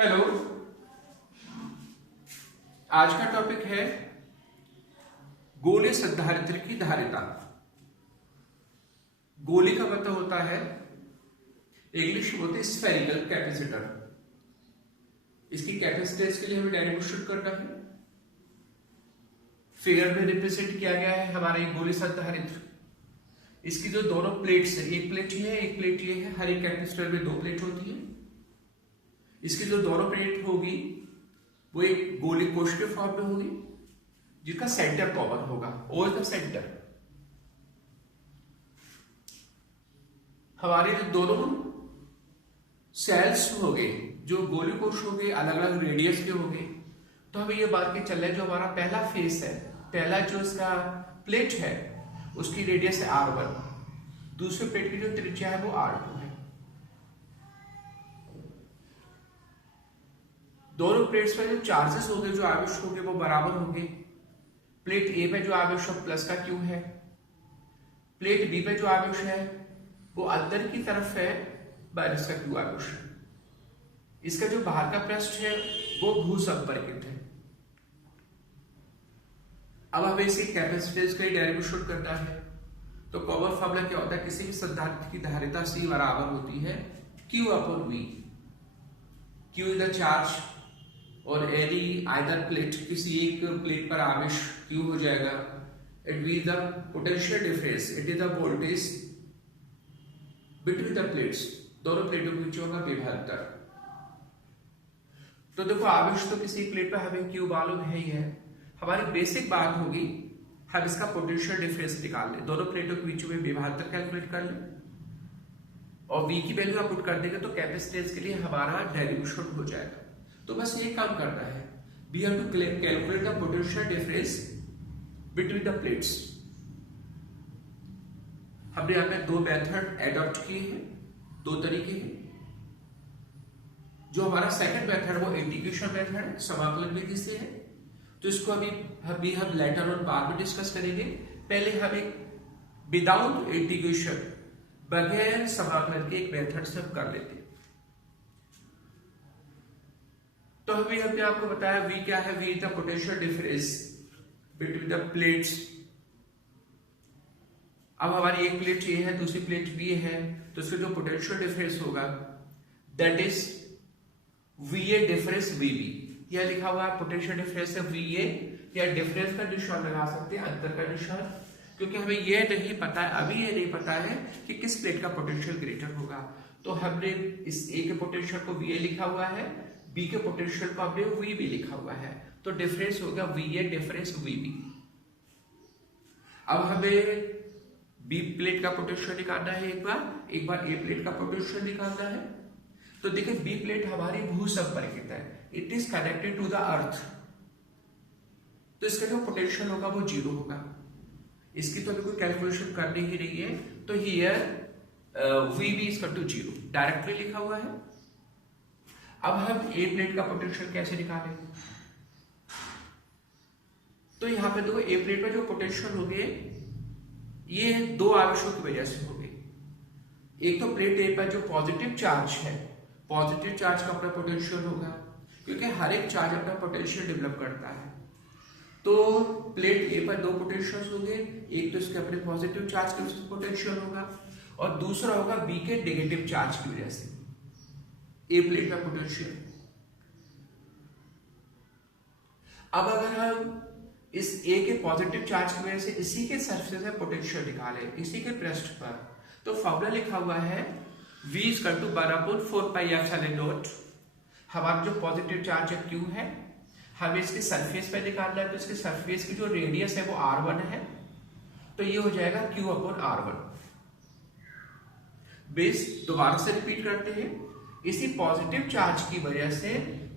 Hello. आज का topic है गोलीय संधारित्र की धारिता। गोली का मतलब होता है, इंग्लिश में होती है स्फेरिकल कैपेसिटर। इसकी कैपेसिटेंस के लिए हमें डेरिवेशन करना है। फिगर में रिप्रेजेंट किया गया है हमारा एक गोली संधारित्र। इसकी जो दोनों प्लेट्स है, एक प्लेट ये है, एक प्लेट ये है। हर एक कैपेसिटर में दो प्लेट होती है। इसकी जो दोनों प्लेट होगी वो एक गोली कोश के फॉर्म में होगी, जिसका सेंटर कॉमन होगा, ओ इज द सेंटर। हमारे जो दोनों सेल्स होंगे, जो गोली कोश होंगे, अलग अलग रेडियस के होंगे। तो हमें ये बात के चल रहा है, जो हमारा पहला फेस है, पहला जो इसका प्लेट है, उसकी रेडियस है R1, दूसरे प्लेट की जो त्रिज्या है वो R2 है। दोनों प्लेट्स में जो चार्जेस होंगे, जो आवेश होंगे, वो बराबर होंगे। प्लेट ए पे जो आवेश है प्लस का क्यू है, प्लेट बी पे जो आवेश है वो अंदर की तरफ है, माइनस का क्यू आवेश है। इसका जो बाहर का पृष्ठ है वो भू संपर्कित है। अब हमें इसकी कैपेसिटेंस का डेरिवेशन करना है। तो कॉमन फॉर्मूला क्या होता है, किसी भी संधारित्र की धारिता C बराबर होती है Q/V। Q is the charge और एनी आइदर प्लेट, किसी एक प्लेट पर आवेश Q हो जाएगा। It V the potential difference, it is the voltage between the plates, दोनों प्लेटों के बीच होगा विभवांतर। तो देखो, आवेश तो किसी प्लेट पर हमें Q मालूम है ही है। हमारी बेसिक बात होगी, हम इसका पोटेंशियल डिफरेंस निकाल लें, दोनों प्लेटों के बीच में विभवांतर कैलकुलेट कर लें और V की वैल्यू आप पुट कर देंगे तो कैपेसिटेंस के लिए हमारा डेरिवेशन हो जाएगा। तो बस ये काम करना है, we have to calculate the potential difference between the plates. हमने यहाँ पे दो मेथड एडॉप्ट किए हैं, दो तरीके हैं। जो हमारा सेकंड मेथड वो इंटीग्रेशन मेथड है, समाकलन विधि से है। तो इसको अभी हम लेटर ऑन बाद में डिस्कस करेंगे। पहले हम एक विदाउट इंटीग्रेशन, बगैर समाकलन के एक मेथड से हम कर लेते हैं। तो अभी हमने आपको बताया V क्या है, V is the potential difference between the plates. अब हमारी एक प्लेट ये है, दूसरी प्लेट B है, तो इसका जो पोटेंशियल डिफरेंस होगा that is VA difference VB। यह लिखा हुआ है पोटेंशियल डिफरेंस है VA, या डिफरेंस का निशान लगा सकते हैं, अंतर का निशान, क्योंकि हमें यह नहीं पता है, अभी ये नहीं पता है कि किस प्लेट का पोटेंशियल ग्रेटर होगा। तो हमने इस A के पोटेंशियल को VA लिखा हुआ है, B के पोटेंशियल को हमने VB लिखा हुआ है। तो डिफरेंस होगा VA डिफरेंस VB। अब हमें B प्लेट का पोटेंशियल निकालना है, एक बार A प्लेट का पोटेंशियल निकालना है। तो देखिए, B प्लेट हमारी भू संपर्कित है, it is connected to the earth. तो इसका जो पोटेंशियल होगा वो 0 होगा। इसकी तो अभी कोई कैलकुलेशन करनी ही नहीं है। तो here VB is equal to 0 directly लिखा हुआ है। अब हम A प्लेट का पोटेंशियल कैसे निकालें? तो यहां पे देखो, A प्लेट में जो पोटेंशियल होंगे ये दो आवेशों की वजह से होंगे। एक तो प्लेट A पर जो पॉजिटिव चार्ज है, पॉजिटिव चार्ज का अपना पोटेंशियल होगा, क्योंकि हर एक चार्ज अपना पोटेंशियल डेवलप करता है। तो प्लेट A पर दो पोटेंशियल्स होंगे, एक तो इसके अपने पॉजिटिव चार्ज के पोटेंशियल होगा और दूसरा होगा B के नेगेटिव चार्ज की वजह से A प्लेट का पोटेंशियल। अब अगर हम इस A के पॉजिटिव चार्ज की वजह से इसी के सरफेस में पोटेंशियल निकालें, इसी के पृष्ठ पर, तो फॉर्मूला लिखा हुआ है V इक्वल टू 1/4πε0। हमारा जो पॉजिटिव चार्ज है Q है, हमें इसके सरफेस पे निकालना है। तो इसके सरफेस की जो रेडियस है वो R1 है, तो ये हो जाएगा Q/R1। बेस दोबारा से रिपीट करते हैं, इसी पॉजिटिव चार्ज की वजह से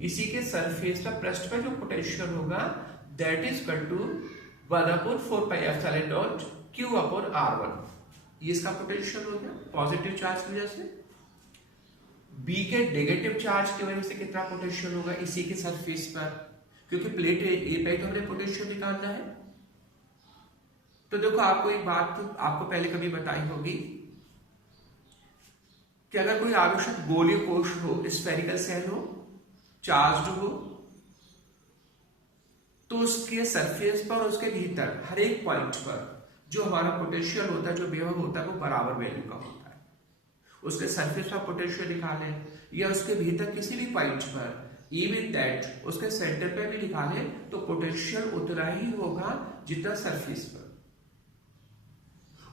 इसी के सरफेस पर पृष्ठ पर जो पोटेंशियल होगा that is equal to 1/4πε0 Q/R1। ये इसका पोटेंशियल हो गया पॉजिटिव चार्ज की वजह से। B के नेगेटिव चार्ज की वजह से कितना पोटेंशियल होगा इसी के सरफेस पर, क्योंकि प्लेट A पे तो हमने पोटेंशियल निकालना है। तो देखो, आपको एक बात तो आपको पहले कभी बताई होगी कि अगर कोई आवेशक गोलीय कोश हो, स्फेरिकल सेल हो, चार्ज्ड हो तो उसके सरफेस पर और उसके भीतर हर एक पॉइंट पर जो हमारा पोटेंशियल होता है, जो विभव होता है, वो बराबर वैल्यू का होता है। उसके सरफेस पर पोटेंशियल निकाले या उसके भीतर किसी भी पॉइंट पर, इवन दैट उसके सेंटर पे भी निकाले तो पोटेंशियल उतना ही होगा जितना सरफेस पर,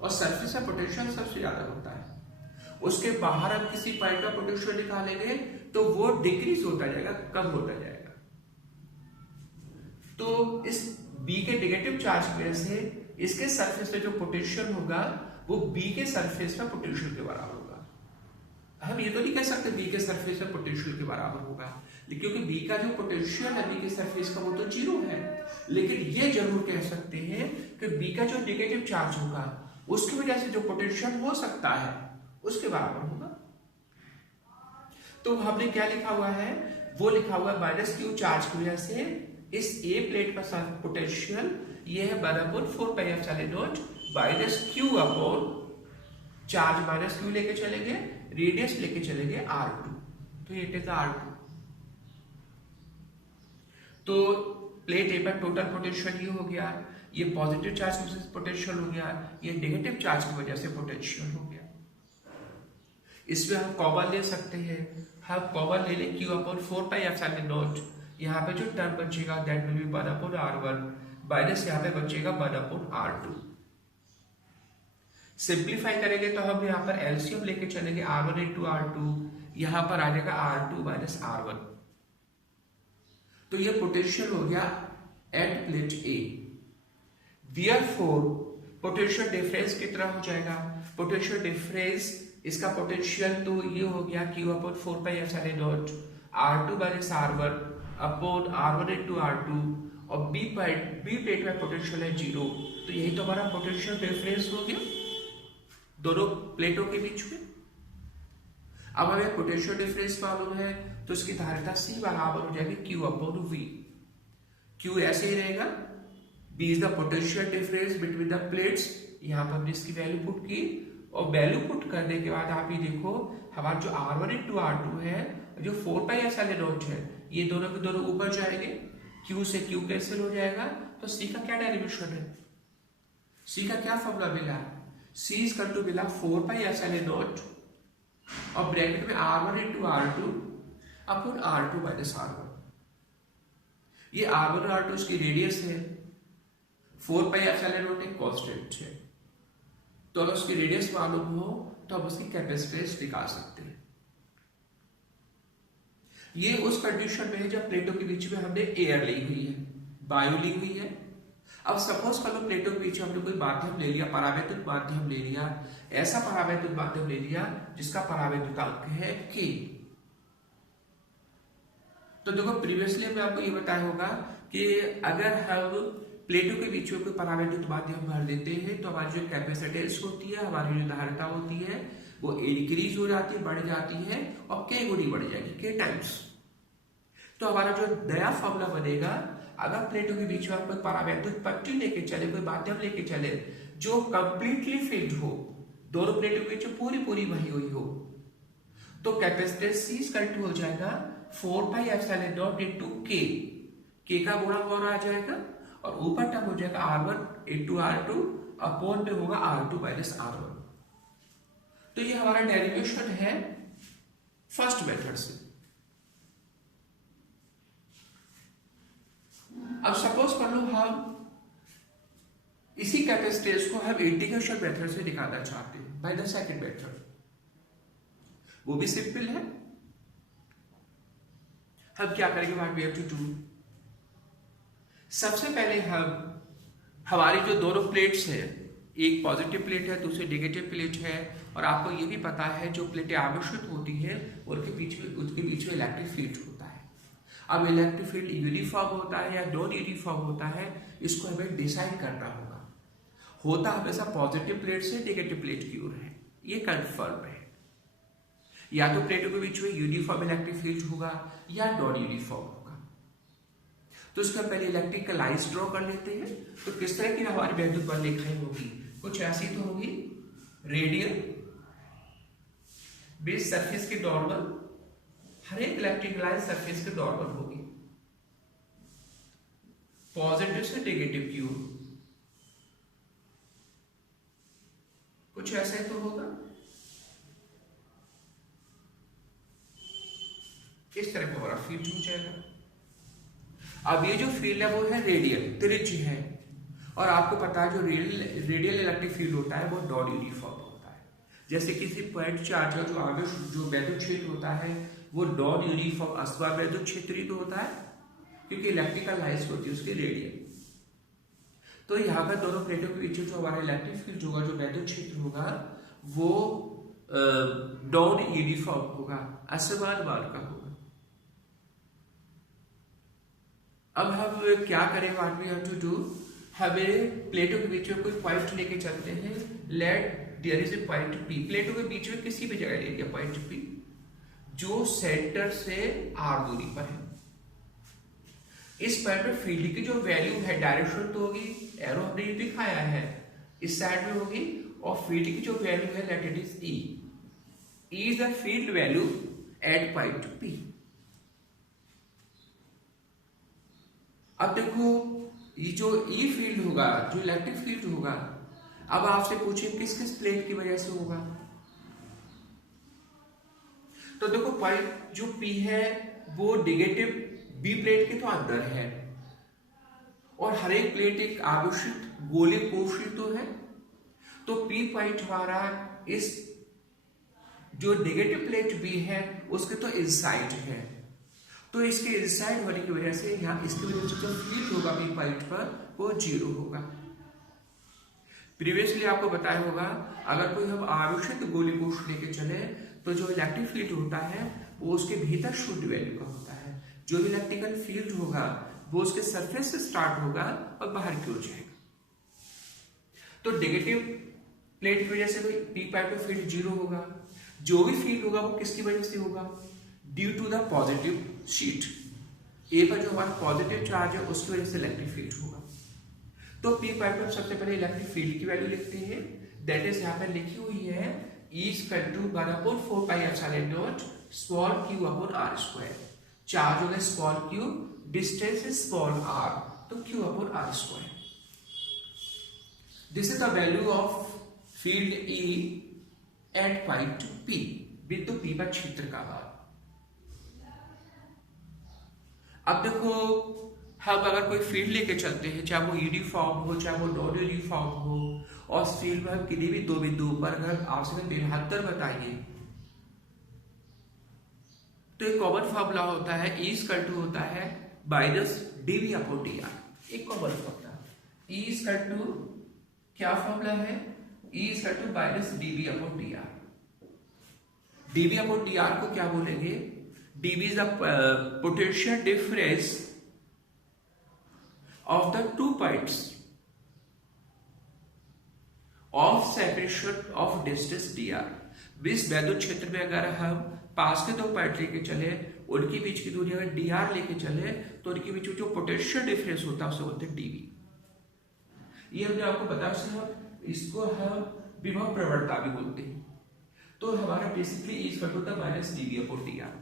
और सरफेस का पोटेंशियल सबसे ज्यादा होता है। उसके बाहर हम किसी पॉइंट का पोटेंशियल निकालेंगे तो वो डिक्रीज होता जाएगा, कम होता जाएगा। तो इस B के नेगेटिव चार्ज की वजह से इसके सरफेस पे जो पोटेंशियल होगा वो B के सरफेस पे पोटेंशियल के बराबर होगा। हम ये तो नहीं कह सकते B के सरफेस पे पोटेंशियल के बराबर होगा, क्योंकि B का जो पोटेंशियल है B के सरफेस का वो तो 0 है। लेकिन ये जरूर कह सकते हैं कि B का जो नेगेटिव चार्ज होगा उसकी वजह से जो पोटेंशियल हो सकता है उसके बराबर होगा। तो हमने क्या लिखा हुआ है, वो लिखा हुआ है -q चार्ज की वजह से इस A प्लेट का पोटेंशियल ये है बराबर 4πε0 -q अपॉन चार्ज -q लेके चलेंगे, रेडियस लेके चलेंगे r2, तो ये इट इज r2। तो प्लेट A पर टोटल पोटेंशियल ये हो गया, ये पॉजिटिव चार्ज की वजह से पोटेंशियल हो गया, ये नेगेटिव चार्ज की वजह से पोटेंशियल हो गया। इसमें हम कॉमन ले सकते हैं, हम कॉमन ले लें q अपॉन 4πε0, यहाँ पे जो टर्म बचेगा that will be 1/r1 minus यहाँ पे बचेगा 1/r2। सिंप्लीफाई करेंगे तो हम यहाँ पर एलसीएम लेके चलेंगे r1 into r2, यहाँ पर आ जाएगा r2 माइनस r1। तो ये पोटेंशियल हो गया at plate A। Therefore potential difference कितना हो जाएगा, पोटेंशियल डिफरेंस इसका पोटेंशियल तो ये हो गया q upon 4πε0 r2 minus r1 upon r1 into r2, और B प्लेट में पोटेंशियल है 0, तो यही तो हमारा पोटेंशियल डिफरेंस हो गया दोनों प्लेटों के बीच में। अब हमें पोटेंशियल डिफरेंस मालूम है तो इसकी धारिता C बराबर हो जाएगी Q अपॉन V। Q ऐसे ही रहेगा, B is the potential difference between the plates. यहाँ पर हमने इसकी वैल्यू पुट की, और वैल्यू पुट करने के बाद आप ये देखो हमारा जो r1 into r2 है, जो 4πε0 है, ये दोनों के दोनों ऊपर जाएंगे, Q से Q कैंसिल हो जाएगा, तो C का क्या डेरिवेशन है, C का क्या फॉर्मूला मिला, C इज टू मिला 4πε0 और ब्रैकेट में r1 into r2 upon r2 minus r1। ये r1 और r2 इसकी रेडियस है, 4πε0 एक कांस्टेंट है, तो अगर उसकी रेडियस मालूम हो तो हम उसकी कैपेसिटेंस निकाल सकते हैं। ये उस कंडीशन में है जब प्लेटों के बीच में हमने एयर ली हुई है, वायु ली हुई है। अब सपोज कर लो प्लेटों के बीच में हमने कोई माध्यम ले लिया, परावैद्युत माध्यम ले लिया, ऐसा परावैद्युत माध्यम ले लिया जिसका परावैद्युतांक है K। तो देखो प्रीवियसली मैं आपको ये बताया होगा कि अगर हम प्लेटों के बीच में कोई परावैद्युत माध्यम भर देते हैं तो हमारी जो कैपेसिटेंस होती है, हमारी जो धारिता होती है, वो इंक्रीज हो जाती है, बढ़ जाती है, और K गुनी बढ़ जाएगी, K टाइम्स। तो हमारा जो नया फॉर्मूला बनेगा, अगर प्लेटों के बीच में आप कोई परावैद्युत पट्टी लेके चले, कोई माध्यम लेके चले जो कंप्लीटली फिल्ड हो, दोनों प्लेटों के बीच में पूरी भरी हुई हो, तो कैपेसिटेंस C इक्वल हो जाएगा 4πε0 into K का गुणा आ जाएगा, और ऊपर टर्म हो जाएगा r1 into r2 अपॉन में होगा r2 माइनस r1। तो ये हमारा डेरिवेशन है फर्स्ट मेथड से। अब सपोज कर लो हम इसी कैपेसिटेंस को हम इंटीग्रेशन मेथड से निकालना चाहते हैं बाय द सेकंड मेथड, वो भी सिंपल है। हम क्या करेंगे, what we have to do, सबसे पहले हम हमारी जो दोनों प्लेट्स है, एक पॉजिटिव प्लेट है, दूसरी नेगेटिव प्लेट है, और आपको ये भी पता है जो प्लेटें आवेशित होती है उनके बीच में इलेक्ट्रिक फील्ड होता है। अब इलेक्ट्रिक फील्ड यूनिफॉर्म होता है या नॉन यूनिफॉर्म होता है, इसको हमें डिसाइड करना होगा। होता हमेशा पॉजिटिव प्लेट से नेगेटिव प्लेट की ओर है, ये कंफर्म है। या तो प्लेटों के बीच में यूनिफॉर्म इलेक्ट्रिक फील्ड होगा या नॉन यूनिफॉर्म होगा। तो इसका पहले इलेक्ट्रिक का लाइन्स ड्रॉ कर लेते हैं। तो किस तरह की हमारी वैद्युत बल रेखाएं होगी, कुछ ऐसी तो होगी, रेडियल बेस सरफेस की नॉर्मल, हर एक इलेक्ट्रिक लाइन सरफेस के नॉर्मल होगी, पॉजिटिव से नेगेटिव की ओर, कुछ ऐसा ही तो होगा। इस तरह का हमारा फील्ड हो जाएगा। अब ये जो फील्ड है वो है रेडियल, त्रिज्य है, और आपको पता है जो रेडियल इलेक्ट्रिक फील्ड होता है वो नॉन यूनिफॉर्म होता है। जैसे किसी पॉइंट चार्ज का जो आगे जो वैद्युत क्षेत्र होता है वो नॉन यूनिफॉर्म अथवा वैद्युत क्षेत्र ही तो होता है, क्योंकि इलेक्ट्रिकल लाइन्स होती है उसकी रेडियल। तो यहाँ पर दोनों प्लेटों के बीच जो हमारा इलेक्ट्रिक फील्ड होगा, जो वैद्युत क्षेत्र होगा, वो नॉन यूनिफॉर्म होगा, असमान मान का होगा। अब हम क्या करें, what we have to do, हमें प्लेटों के बीच में कोई पॉइंट लेके चलते हैं। Let there is a point P, प्लेटों के बीच में किसी भी जगह ले लिया पॉइंट पी, जो सेंटर से आर दूरी पर है। इस पॉइंट पर फील्ड की जो वैल्यू है, डायरेक्शन तो होगी, एरो हमने ये दिखाया है, इस साइड में होगी, और फील्ड की जो वैल्यू है let it is E, is the field value at point P. अब देखो ये जो ई फील्ड होगा, जो इलेक्ट्रिक फील्ड होगा, अब आपसे पूछे किस किस प्लेट की वजह से होगा, तो देखो पॉइंट जो पी है वो नेगेटिव बी प्लेट के तो अंदर है, और हर एक प्लेट एक आवेशित गोले पोषित तो है, तो पी पॉइंट हमारा इस जो नेगेटिव प्लेट बी है उसके तो इनसाइड है, तो इसके इनसाइड होने की वजह से यहाँ इसकी वजह से जो फील्ड होगा पी पॉइंट पर वो जीरो होगा। प्रीवियसली आपको बताया होगा, अगर कोई हम आवेशित गोली कोश लेके चले तो जो इलेक्ट्रिक फील्ड होता है वो उसके भीतर शून्य वैल्यू का होता है, जो भी इलेक्ट्रिकल फील्ड होगा वो उसके सरफेस से स्टार्ट होगा और बाहर की ओर जाएगा। तो नेगेटिव प्लेट की वजह से पी पॉइंट पर फील्ड जीरो होगा, जो भी फील्ड होगा वो किसकी वजह से होगा, due to the positive sheet, A पर जो हमारा पॉजिटिव चार्ज है उसकी वजह से इलेक्ट्रिक फील्ड होगा। तो पी पॉइंट पर सबसे पहले इलेक्ट्रिक फील्ड की वैल्यू लिखते हैं, दैट इज यहाँ पर लिखी हुई है E equal to 1/4 pi epsilon naught small q upon r square. Charge होगा small q, distance is small r, तो q upon r square. This is the value of field E at point P, बिंदु P पर क्षेत्र का मान। अब देखो हम अगर कोई फील्ड लेके चलते हैं, चाहे वो यूनिफॉर्म हो चाहे वो नॉन यूनिफॉर्म हो, और उस फील्ड में हम किसी भी दो बिंदुओं पर अगर आपसे विभवांतर बताइए, तो एक कॉमन फॉर्मूला होता है E इक्वल टू होता है माइनस dv अपॉन dr, एक common formula. E equal to क्या फॉर्मूला है, E equal to minus dv upon dr। dv upon dr को क्या बोलेंगे, dv is the potential difference of the two points of separation of distance dr। इस वैद्युत क्षेत्र में अगर हम पास के दो पॉइंट लेके चले, उनके बीच की दूरी अगर dr लेके चले, तो उनके बीच जो पोटेंशियल डिफरेंस होता है उसे बोलते हैं dv। ये हमने आपको बताया, इसको हम विभव प्रवणता भी बोलते हैं। तो हमारा basically equal to the minus dv upon dr।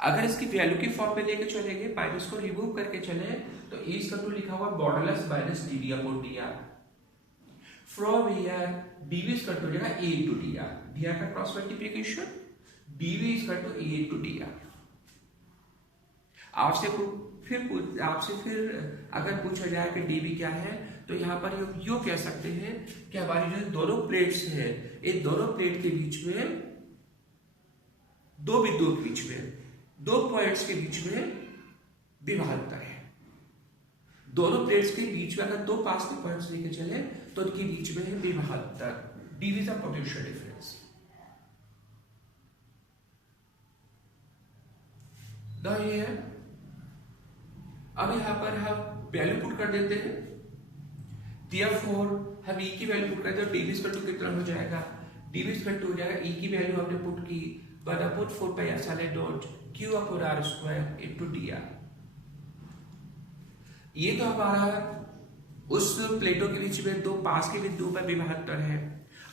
अगर इसकी वैल्यू की फॉर्म में लेके चलेंगे, माइनस को रिमूव करके चले, तो E इक्वल टू लिखा हुआ modulus minus dv upon dr। From here dv equal to हो जाएगा a इनटू dr, dr का cross multiplication, dv equal to a into dr। आपसे फिर अगर पूछा जाए कि dv क्या है, तो यहाँ पर यो कह सकते हैं कि हमारी जो दोनों प्लेट्स हैं, इन दोनों प्लेट के बीच में, दो बिंदुओं के बीच में, दो पॉइंट्स के बीच में विभवांतर है। दोनों प्लेट्स के बीच में अगर दो पास के पॉइंट्स लेके चले तो उनके बीच में है विभवांतर, dv is the potential difference. ये अब यहां पर हम वैल्यू पुट कर देते हैं, therefore हम E की वैल्यू पुट करते हैं, dv इक्वल टू कितना हो जाएगा, dv इक्वल टू हो जाएगा E की वैल्यू हमने पुट की 1/4 pi epsilon not q upon r square into dr। ये तो हमारा उस प्लेटों के बीच में दो पास के बिंदुओं पर विभवांतर है।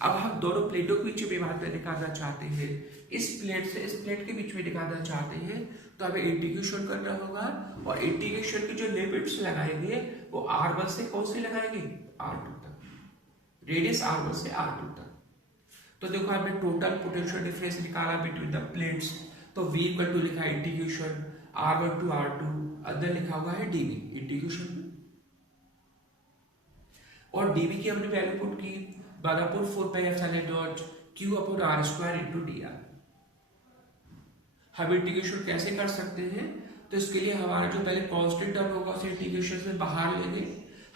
अब हम दोनों प्लेटों के बीच में विभाजन निकालना चाहते हैं, इस प्लेट से इस प्लेट के बीच में निकालना चाहते हैं, तो हमें इंटीग्रेशन करना होगा और इंटीग्रेशन की जो लिमिट्स लगाएंगे वो r1 से कौन से लगाएंगे, r2 तक, रेडियस r1 से r2 तक। तो देखो हमने टोटल पोटेंशियल डिफरेंस निकाला बिटवीन द प्लेट्स, तो v इक्वल टू लिखा इंटीग्रेशन r1 टू r2, अंदर लिखा हुआ है dv इंटीग्रेशन में, और dv की हमने वैल्यू पुट की 4 pi epsilon not q upon r square into dr। हम इंटीग्रेशन कैसे कर सकते हैं, तो इसके लिए हमारा जो पहले कांस्टेंट टर्म होगा उसे इंटीग्रेशन से बाहर लेंगे।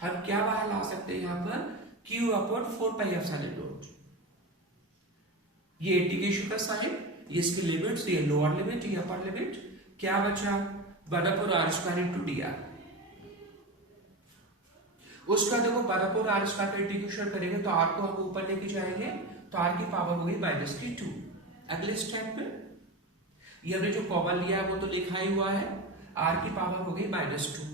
हम क्या बाहर ला सकते हैं यहाँ पर, q upon 4 pi epsilon not, ये इंटीग्रेशन का साइन, ये इसकी लिमिट्स, ये लोअर लिमिट, ये अपर लिमिट, क्या बचा 1 upon r square into dr। उसका देखो 1 अपॉन r स्क्वायर का इंटीग्रेशन करेंगे तो r को हम ऊपर लेके जाएंगे, तो r की पावर होगी -2। अगले स्टेप में ये हमने जो कॉमन लिया है वो तो लिखा ही हुआ है, r की पावर होगी -2।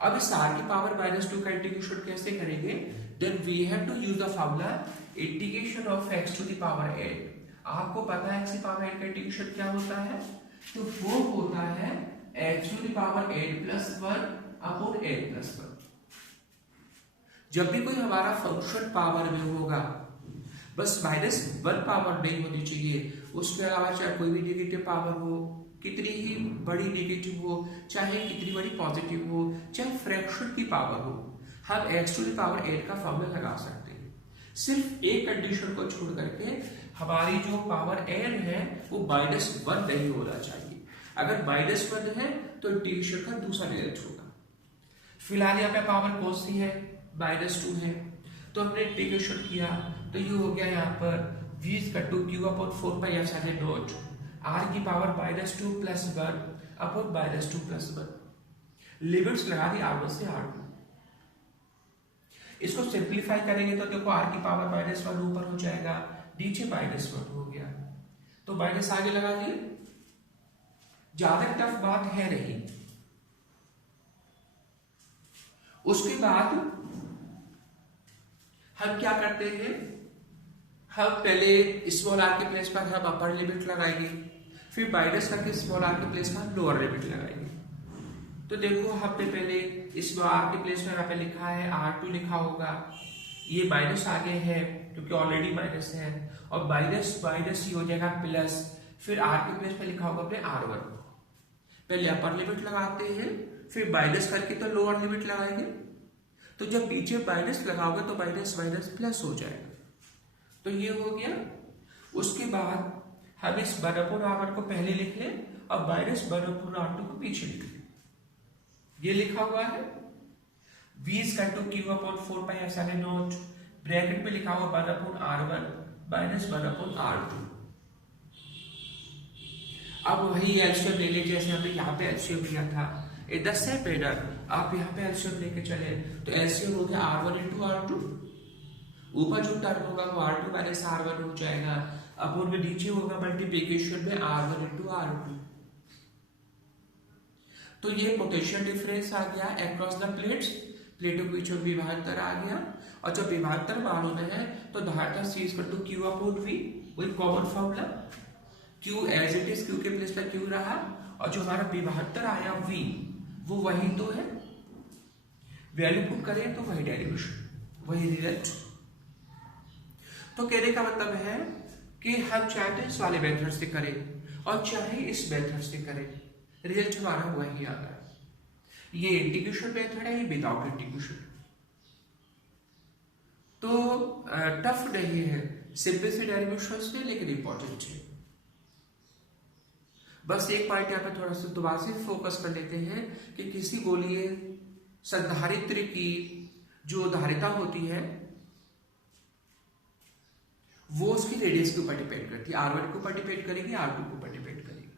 अब इस r की पावर -2 का इंटीग्रेशन कैसे करेंगे, then we have to use the formula integration of x to the power n। आपको पता है x की पावर n का इंटीग्रेशन क्या होता है, तो वो होता है x to the power n plus 1 upon n plus 1। जब भी कोई हमारा फंक्शन पावर में होगा, बस -1 पावर नहीं होनी चाहिए, उसके अलावा चाहे कोई भी नेगेटिव पावर हो, कितनी ही बड़ी नेगेटिव हो, चाहे कितनी बड़ी पॉजिटिव हो, चाहे फ्रैक्शन की पावर हो, हम x to the power n का फॉर्मूला लगा सकते हैं। सिर्फ एक कंडीशन को छोड़ करके हमारी जो पावर n है वो -1 नहीं होना चाहिए। अगर -1 है तो इंटीग्रेशन का दूसरा रिजल्ट होगा। फिलहाल यहाँ पे पावर कौन सी है, -2 है, तो हमने इंटीग्रेशन किया तो ये हो गया यहाँ पर v equal to q upon 4 pi epsilon naught r की power -2 plus 1 upon -2 plus 1। Limits लगा दी r1 से r2। इसको सिंप्लीफाई करेंगे तो देखो r की पावर -1 ऊपर हो जाएगा, नीचे -1 हो गया, तो माइनस आगे लगा दिए, ज्यादा टफ बात है नहीं। उसके बाद हम क्या करते हैं, हम पहले स्मॉल आर के प्लेस पर हम अपर लिमिट लगाएंगे, फिर माइनस करके स्मॉल आर के प्लेस पर लोअर लिमिट लगाएंगे। तो देखो हमने पहले स्मॉल आर के प्लेस पर यहाँ पे लिखा है r2 लिखा होगा, ये माइनस आगे है क्योंकि ऑलरेडी माइनस है, और माइनस माइनस ही हो जाएगा प्लस, फिर r के प्लेस पर लिखा होगा अपने r1। पहले अपर लिमिट लगाते हैं, फिर माइनस करके तो लोअर लिमिट लगाएंगे, तो जब पीछे माइनस लगाओगे तो माइनस माइनस प्लस हो जाएगा, तो ये हो गया। उसके बाद हम इस 1/r1 को पहले लिख लें और -1/r2 को पीछे लिख लें। ये लिखा हुआ है v equal to q upon 4 pi epsilon naught, bracket में लिखा हुआ 1/r1 -1/r2। अब वही एलसीएम ले लीजिए जैसे हमने यहाँ पे एलसीएम लिया था, इन द सेम मैनर आप यहाँ पे एलसीएम लेके चले, तो एलसीएम हो गया r1 इंटू r2, ऊपर जो टर्म होगा वो r2 माइनस r1 हो जाएगा, अपोन में नीचे होगा मल्टीप्लिकेशन में r1 इंटू r2। तो ये पोटेंशियल डिफरेंस आ गया अक्रॉस द प्लेट्स, प्लेटों के बीच में विभाजन आ गया, और जब विभाजन मालूम है तो धारता c equal to q upon v, वही common formula, q as it is q के प्लेस पर q रहा, और जो हमारा विभाजन आया v वो वही तो है, वैल्यू पुट करें तो वही डेरिवेशन, वही रिजल्ट। तो कहने का मतलब है कि हम चाहे इस वाले मेथड से करें और चाहे इस मेथड से करें, रिजल्ट हमारा वही आता है। ये इंटीग्रेशन मेथड है, ये विदाउट इंटीग्रेशन, तो टफ नहीं है, सिंपल से डेरिवेशन से, लेकिन इंपॉर्टेंट है। बस एक पॉइंट यहाँ पे थोड़ा सा दोबारा से फोकस कर लेते हैं कि किसी गोलीय संधारित्र की जो धारिता होती है वो उसकी रेडियस के ऊपर डिपेंड करती है, r1 के ऊपर डिपेंड करेगी, r2 के ऊपर डिपेंड करेगी।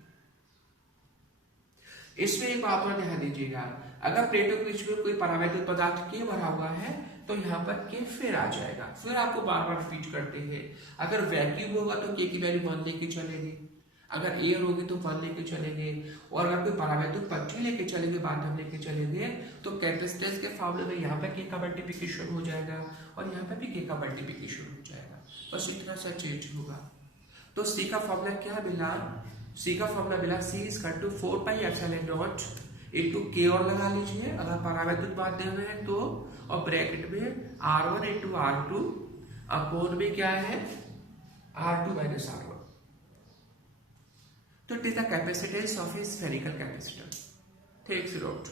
इसमें एक बात और ध्यान दीजिएगा, अगर प्लेटों के बीच में कोई परावैद्युत पदार्थ K भरा हुआ है तो यहाँ पर K फिर आ जाएगा, फिर आपको बार बार रिपीट करते हैं। अगर वैक्यूम होगा तो K की वैल्यू 1 लेके चलेगी, अगर एयर होगी तो 1 लेके चलेंगे, और अगर कोई परावैद्युत पट्टी लेके चलेंगे, माध्यम लेके चलेंगे, तो कैपेसिटेंस के फॉर्मूले में यहाँ पे के का मल्टीप्लिकेशन हो जाएगा और यहाँ पे भी के का मल्टीप्लिकेशन हो जाएगा, बस इतना सा चेंज होगा। तो सी का फॉर्मूला क्या मिला, सी का फॉर्मूला मिला C is equal to 4 pi epsilon naught into k और लगा लीजिए अगर परावैद्युत माध्यम है तो, और ब्रैकेट में R1 इंटू R2 अपोन में क्या है R2 माइनस R1। तो it is the capacitance of A spherical capacitor. Thanks a lot.